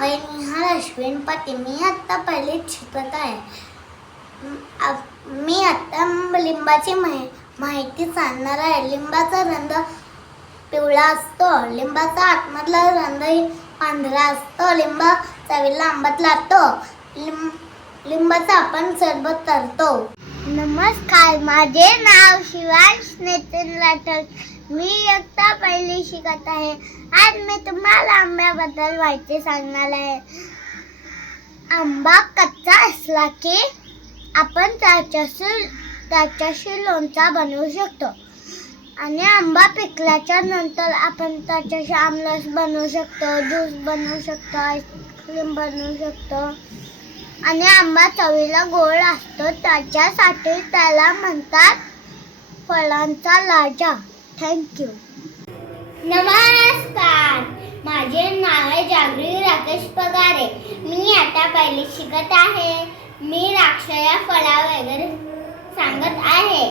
नाव आहे निहार अश्विन पाटील. मी आत्ता पहिलीत शिकत आहे. मी आता लिंबाची माहिती सांगणार आहे. लिंबाचा रंग पिवळा असतो. लिंबाचा आतमधला रंगही पांढरा असतो. लिंब चवीला आंबट लागतो. लिंबाचा आपण सरबत करतो. नमस्कार, माझे नाव शिवांश नितीन राठोड. मी इयत्ता पहिली शिकत आहे. आज मी तुम्हाला आंब्याबद्दल माहिती सांगणार आहे. आंबा कच्चा असला की आपण त्याच्याशी लोणचा बनवू शकतो आणि आंबा पिकल्याच्या नंतर आपण त्याच्याशी आमरस बनवू शकतो, ज्यूस बनवू शकतो, आईस्क्रीम बनवू शकतो. आणि आंबा चवीला गोड असतो, त्याच्यासाठी त्याला म्हणतात फळांचा राजा. थँक्यू. नमस्कार, माझे नाव आहे जागृती राकेश पगारे. मी आता पहिली शिकत आहे. मी द्राक्ष या फळा वगैरे सांगत आहे.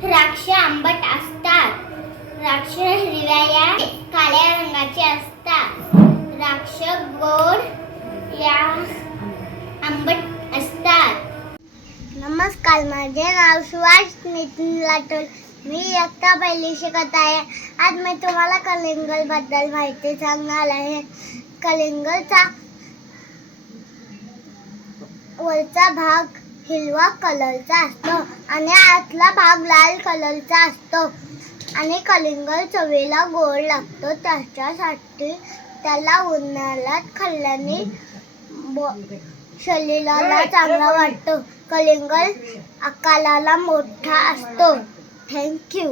द्राक्ष आंबट असतात. द्राक्ष हिरव्या या काळ्या रंगाचे असतात. द्राक्ष गोड या आंबट असतात. नमस्कार, माझे नाव सुभाष नितीन राठोड. मी इयत्ता पहिली शिकत आहे. आज मी तुम्हाला कलिंगड बद्दल माहिती सांगणार आहे. कलिंगडचा वरचा भाग हिरवा कलरचा असतो आणि आतला भाग लाल कलरचा असतो. आणि कलिंगड चवीला गोड लागतो, त्याच्यासाठी त्याला उन्हाळ्यात खाल्ल्याने शरीराला चांगला वाटतो. कलिंगड आकाराला मोठा असतो. थँक्यू.